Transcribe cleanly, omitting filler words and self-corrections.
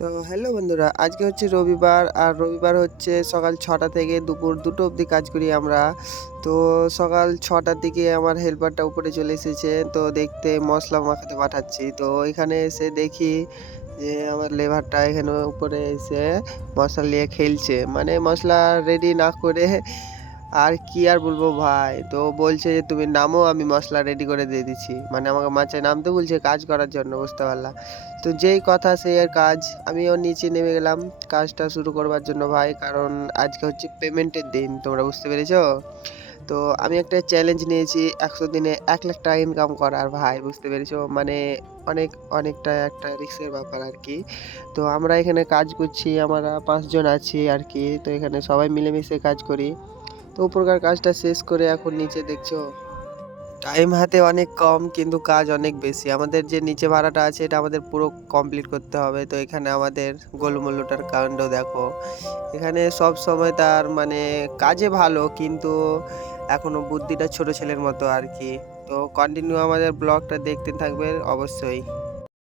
তো হ্যালো বন্ধুরা, আজকে হচ্ছে রবিবার। আর রবিবার হচ্ছে সকাল 6টা থেকে দুপুর 2টো অবধি কাজ করি আমরা। তো সকাল 6টার দিকে আমার হেল্পারটা উপরে চলে এসেছে, তো দেখতে মশলা মাখাতে পাঠাচ্ছি। তো এখানে এসে দেখি যে আমার লেবারটা এখানে উপরে এসে মশলা নিয়ে খেলছে, মানে মশলা রেডি না করে। আর কি আর বলবো ভাই, তো বলছে যে তুমি নামো, আমি মশলা রেডি করে দিয়ে দিচ্ছি, মানে আমাকে মাঠে নামতে বলছে কাজ করার জন্য, বুঝতে পারলাম। তো যেই কথা সেই আর কাজ, আমিও নিচে নেমে গেলাম কাজটা শুরু করবার জন্য ভাই, কারণ আজকে হচ্ছে পেমেন্টের দিন, তোমরা বুঝতে পেরেছো। তো আমি একটা চ্যালেঞ্জ নিয়েছি 100 দিনে 1 লাখ টাকা ইনকাম করার ভাই, বুঝতে পেরেছো, মানে অনেক অনেকটা একটা রিস্কের ব্যাপার আর কি। তো আমরা এখানে কাজ করছি, আমরা 5 জন আছি আর কি। তো এখানে সবাই মিলেমিশে কাজ করি। তো উপরকার কাজটা শেষ করে এখন নিচে দেখছো টাইম হাতে অনেক কম, কিন্তু কাজ অনেক বেশি। আমাদের যে নিচে ভাড়াটা আছে এটা আমাদের পুরো কমপ্লিট করতে হবে। তো এখানে আমাদের গোলুমোলুটার কাণ্ড দেখো। এখানে সব সময় তার মানে কাজে ভালো, কিন্তু এখনো বুদ্ধিটা ছোট ছেলের মতো আর কি। তো কন্টিনিউ আমাদের ব্লগটা দেখতে থাকবে অবশ্যই।